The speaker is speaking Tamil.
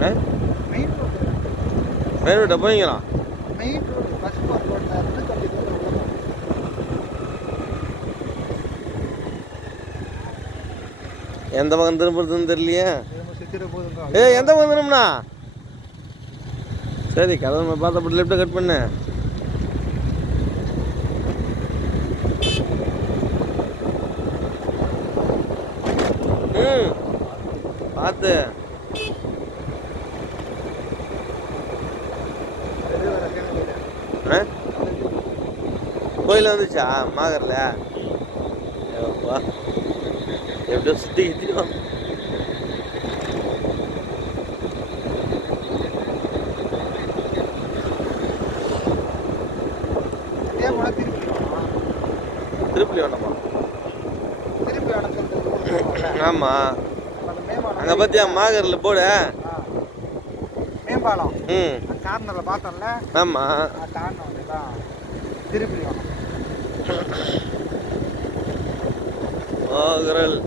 மெயின் ரோட்டை போய்க்கலாம். மெயின் ரோடு பஸ் போகிற ரோட்டில் இருந்து கொஞ்சம் தூரம் உள்ள போகணும். எந்த பக்கம் திரும்புறதுன்னு தெரியலையே. சுற்றிட போதுங்க. எந்த பக்கம் திரும்புண்ணா? சரி கதவை பார்த்தப்பட்டு லெஃப்ட்டை கட் பண்ணு. பார்த்து கோயில் வந்துச்சா மாகரில்? எப்படியோ சுற்றி கிட்டிடும். திருப்பி வேணாமா? ஆமாம், அங்கே பார்த்தியா மாகரில் போட மேம்பாலம் கார்னரில் பார்த்தோம்ல. ஆமாம், கார்னர் தான் திருப்பி மாகரல்.